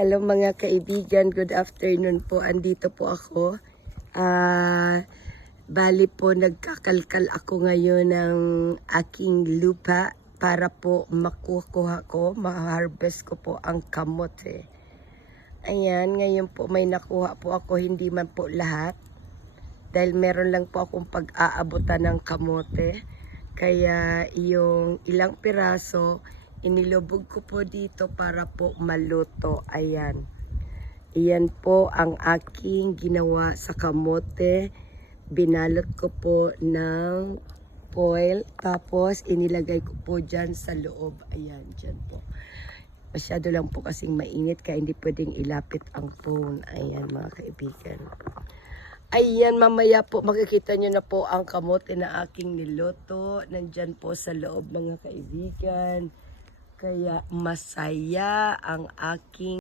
Hello mga kaibigan, good afternoon po. Andito po ako. Bali po nagkakalkal ako ngayon ng aking lupa para po makukuha ko, ma-harvest ko po ang kamote. Ayan, ngayon po may nakuha po ako, hindi man po lahat. Dahil meron lang po akong pag-aabutan ng kamote. Kaya yung ilang piraso, inilubog ko po dito para po maluto. Ayan. Iyan po ang aking ginawa sa kamote. Binalot ko po ng foil. Tapos inilagay ko po dyan sa loob. Ayan, dyan po. Masyado lang po kasing mainit kaya hindi pwedeng ilapit ang phone. Ayan mga kaibigan. Ayan, mamaya po makikita nyo na po ang kamote na aking niluto. Nandyan po sa loob mga kaibigan. Kaya masaya ang aking